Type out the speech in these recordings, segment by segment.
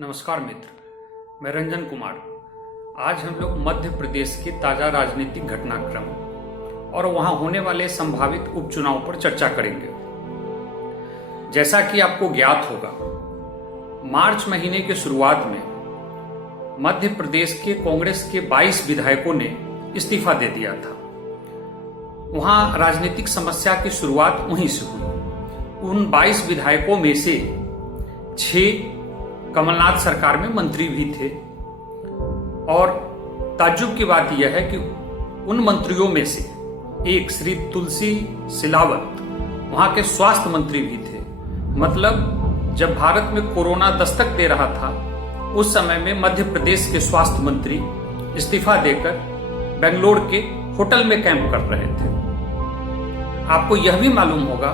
नमस्कार मित्र, मैं रंजन कुमार। आज हम लोग मध्य प्रदेश के ताजा राजनीतिक घटनाक्रम और वहां होने वाले संभावित उपचुनाव पर चर्चा करेंगे। जैसा कि आपको ज्ञात होगा, मार्च महीने के शुरुआत में मध्य प्रदेश के कांग्रेस के 22 विधायकों ने इस्तीफा दे दिया था। वहां राजनीतिक समस्या की शुरुआत वहीं से हुई। उन 22 विधायकों में से 6 कमलनाथ सरकार में मंत्री भी थे और ताज्जुब की बात यह है कि उन मंत्रियों में से एक श्री तुलसी सिलावट वहां के स्वास्थ्य मंत्री भी थे। मतलब जब भारत में कोरोना दस्तक दे रहा था, उस समय में मध्य प्रदेश के स्वास्थ्य मंत्री इस्तीफा देकर बेंगलोर के होटल में कैंप कर रहे थे। आपको यह भी मालूम होगा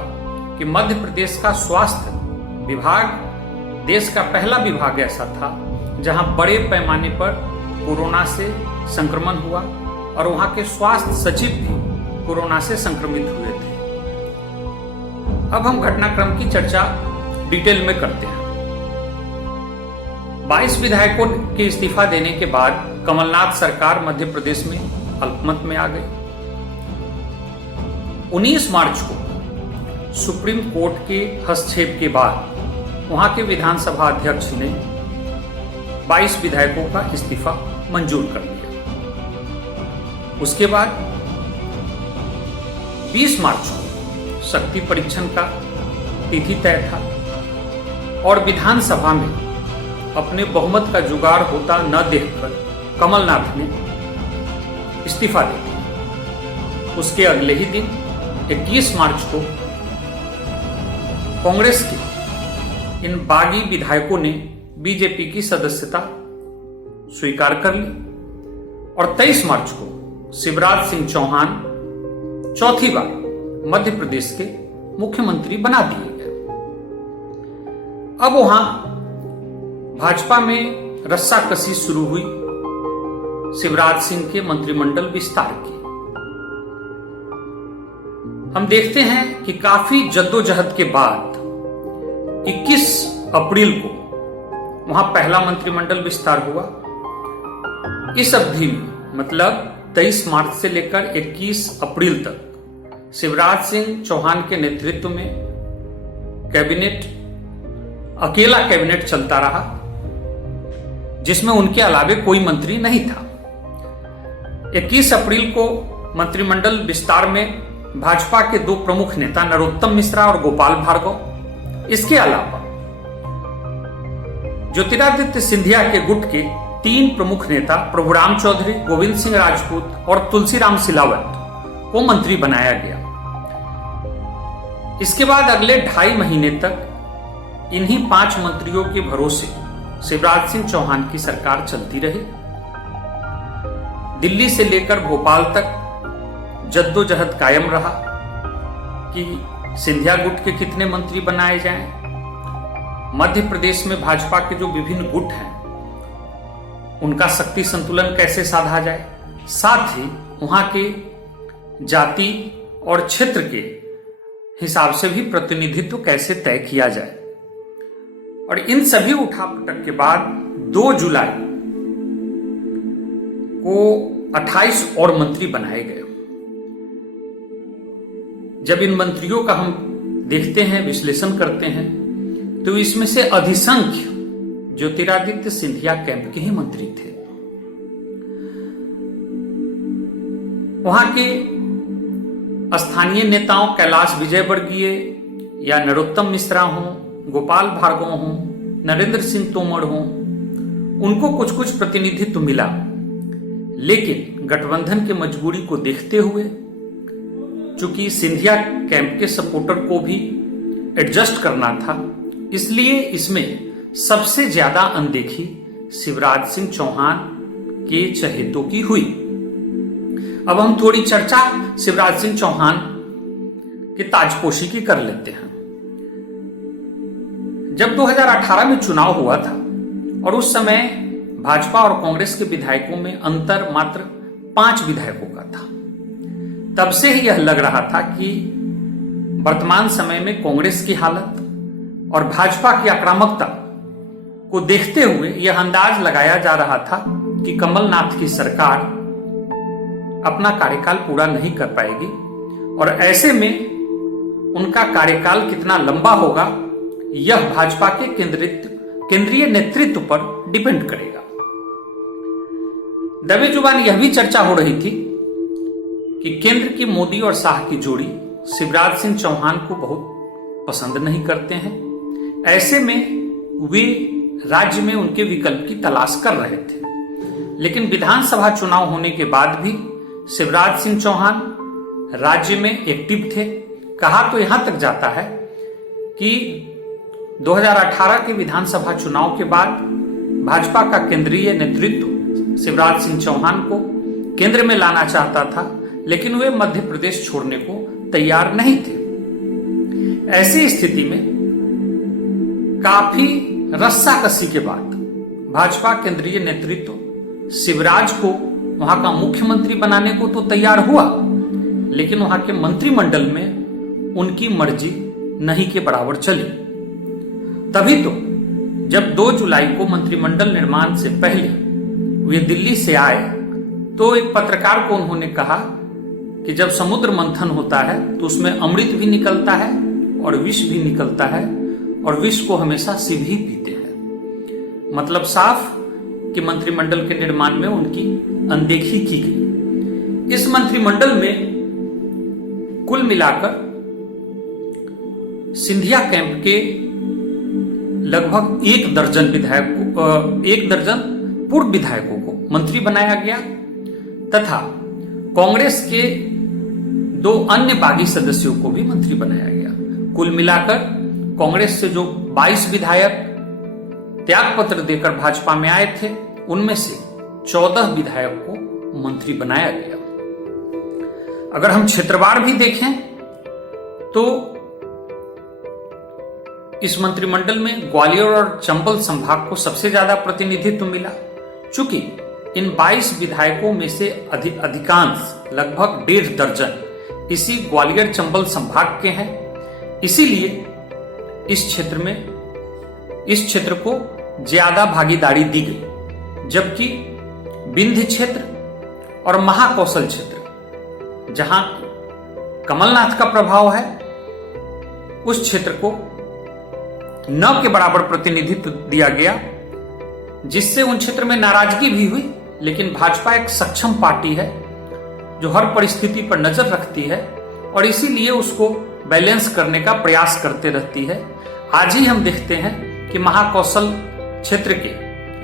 कि मध्य प्रदेश का स्वास्थ्य विभाग देश का पहला विभाग ऐसा था जहां बड़े पैमाने पर कोरोना से संक्रमण हुआ और वहां के स्वास्थ्य सचिव भी कोरोना से संक्रमित हुए थे। अब हम घटनाक्रम की चर्चा डिटेल में करते हैं। 22 विधायकों के इस्तीफा देने के बाद कमलनाथ सरकार मध्य प्रदेश में अल्पमत में आ गई। 19 मार्च को सुप्रीम कोर्ट के हस्तक्षेप के बाद वहां के विधानसभा अध्यक्ष ने 22 विधायकों का इस्तीफा मंजूर कर लिया। उसके बाद 20 मार्च को शक्ति परीक्षण का तिथि तय था और विधानसभा में अपने बहुमत का जुगाड़ होता न देखकर कमलनाथ ने इस्तीफा दे दिया। उसके अगले ही दिन 21 मार्च को कांग्रेस के इन बागी विधायकों ने बीजेपी की सदस्यता स्वीकार कर ली और 23 मार्च को शिवराज सिंह चौहान चौथी बार मध्य प्रदेश के मुख्यमंत्री बना दिए गए। अब वहां भाजपा में रस्साकसी शुरू हुई शिवराज सिंह के मंत्रिमंडल विस्तार की। हम देखते हैं कि काफी जद्दोजहद के बाद 21 अप्रैल को वहां पहला मंत्रिमंडल विस्तार हुआ। इस अवधि में मतलब 23 मार्च से लेकर 21 अप्रैल तक शिवराज सिंह चौहान के नेतृत्व में अकेला कैबिनेट चलता रहा, जिसमें उनके अलावे कोई मंत्री नहीं था। 21 अप्रैल को मंत्रिमंडल विस्तार में भाजपा के 2 प्रमुख नेता नरोत्तम मिश्रा और गोपाल भार्गव, इसके अलावा ज्योतिरादित्य सिंधिया के गुट के 3 प्रमुख नेता प्रभुराम चौधरी, गोविंद सिंह राजपूत और तुलसीराम सिलावट को मंत्री बनाया गया। इसके बाद अगले 2.5 महीने तक इन्हीं 5 मंत्रियों के भरोसे शिवराज सिंह चौहान की सरकार चलती रही। दिल्ली से लेकर भोपाल तक जद्दोजहद कायम रहा कि सिंधिया गुट के कितने मंत्री बनाए जाएं। मध्य प्रदेश में भाजपा के जो विभिन्न गुट हैं उनका शक्ति संतुलन कैसे साधा जाए, साथ ही वहां के जाति और क्षेत्र के हिसाब से भी प्रतिनिधित्व कैसे तय किया जाए। और इन सभी उठापटक के बाद 2 जुलाई को 28 और मंत्री बनाए गए। जब इन मंत्रियों का हम देखते हैं, विश्लेषण करते हैं, तो इसमें से अधिसंख्य ज्योतिरादित्य सिंधिया कैंप के ही मंत्री थे। वहां के स्थानीय नेताओं कैलाश विजयवर्गीय या नरोत्तम मिश्रा हों, गोपाल भार्गव हों, नरेंद्र सिंह तोमर हों, उनको कुछ कुछ प्रतिनिधित्व मिला, लेकिन गठबंधन की मजबूरी को देखते हुए, चूंकि सिंधिया कैंप के सपोर्टर को भी एडजस्ट करना था, इसलिए इसमें सबसे ज्यादा अनदेखी शिवराज सिंह चौहान के चहेतों की हुई। अब हम थोड़ी चर्चा शिवराज सिंह चौहान की ताजपोशी की कर लेते हैं। जब 2018 में चुनाव हुआ था और उस समय भाजपा और कांग्रेस के विधायकों में अंतर मात्र 5 विधायकों का था, तब से ही यह लग रहा था कि वर्तमान समय में कांग्रेस की हालत और भाजपा की आक्रामकता को देखते हुए यह अंदाज लगाया जा रहा था कि कमलनाथ की सरकार अपना कार्यकाल पूरा नहीं कर पाएगी और ऐसे में उनका कार्यकाल कितना लंबा होगा यह भाजपा के केंद्रीय नेतृत्व पर डिपेंड करेगा। दबे जुबान यह भी चर्चा हो रही थी कि केंद्र की मोदी और शाह की जोड़ी शिवराज सिंह चौहान को बहुत पसंद नहीं करते हैं। ऐसे में वे राज्य में उनके विकल्प की तलाश कर रहे थे, लेकिन विधानसभा चुनाव होने के बाद भी शिवराज सिंह चौहान राज्य में एक्टिव थे। कहा तो यहां तक जाता है कि 2018 के विधानसभा चुनाव के बाद भाजपा का केंद्रीय नेतृत्व शिवराज सिंह चौहान को केंद्र में लाना चाहता था, लेकिन वे मध्य प्रदेश छोड़ने को तैयार नहीं थे। ऐसी स्थिति में काफी रस्साकसी के बाद भाजपा केंद्रीय नेतृत्व शिवराज को वहां का मुख्यमंत्री बनाने को तो तैयार हुआ, लेकिन वहां के मंत्रिमंडल में उनकी मर्जी नहीं के बराबर चली। तभी तो जब 2 जुलाई को मंत्रिमंडल निर्माण से पहले वे दिल्ली से आए तो एक पत्रकार को उन्होंने कहा कि जब समुद्र मंथन होता है तो उसमें अमृत भी निकलता है और विष भी निकलता है, और विष को हमेशा शिव ही पीते हैं। मतलब साफ कि मंत्रिमंडल के निर्माण में उनकी अनदेखी की गई। इस मंत्रिमंडल में कुल मिलाकर सिंधिया कैंप के लगभग 1 दर्जन पूर्व विधायकों को मंत्री बनाया गया तथा कांग्रेस के 2 अन्य बागी सदस्यों को भी मंत्री बनाया गया। कुल मिलाकर कांग्रेस से जो 22 विधायक त्यागपत्र देकर भाजपा में आए थे, उनमें से 14 विधायक को मंत्री बनाया गया। अगर हम क्षेत्रवार भी देखें तो इस मंत्रिमंडल में ग्वालियर और चंबल संभाग को सबसे ज्यादा प्रतिनिधित्व मिला। चूंकि इन 22 विधायकों में से अधिकांश लगभग 1.5 दर्जन इसी ग्वालियर चंबल संभाग के हैं, इसीलिए इस क्षेत्र को ज्यादा भागीदारी दी गई। जबकि विंध्य क्षेत्र और महाकौशल क्षेत्र जहां कमलनाथ का प्रभाव है, उस क्षेत्र को न के बराबर प्रतिनिधित्व दिया गया, जिससे उन क्षेत्र में नाराजगी भी हुई। लेकिन भाजपा एक सक्षम पार्टी है जो हर परिस्थिति पर नजर रखती है और इसीलिए उसको बैलेंस करने का प्रयास करते रहती है। आज ही हम देखते हैं कि महाकौशल क्षेत्र के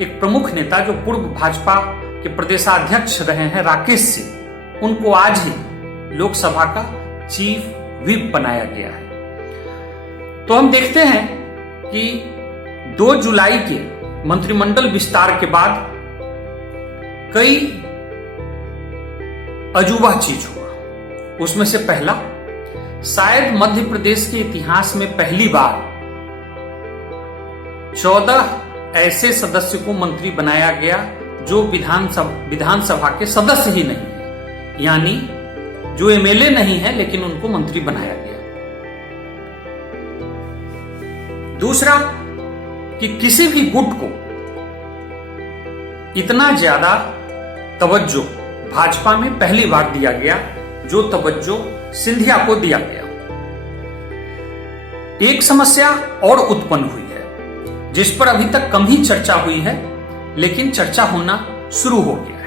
एक प्रमुख नेता जो पूर्व भाजपा के प्रदेशाध्यक्ष रहे हैं राकेश सिंह, उनको आज ही लोकसभा का चीफ व्हिप बनाया गया है। तो हम देखते हैं कि 2 जुलाई के मंत्रिमंडल विस्तार के बाद कई अजूबा चीज हुआ। उसमें से पहला, शायद मध्य प्रदेश के इतिहास में पहली बार 14 ऐसे सदस्य को मंत्री बनाया गया जो विधानसभा के सदस्य ही नहीं है, यानी जो एमएलए नहीं है लेकिन उनको मंत्री बनाया गया। दूसरा कि किसी भी गुट को इतना ज्यादा तवज्जो भाजपा में पहली बार दिया गया जो तवज्जो सिंधिया को दिया गया। एक समस्या और उत्पन्न हुई है जिस पर अभी तक कम ही चर्चा हुई है, लेकिन चर्चा होना शुरू हो गया।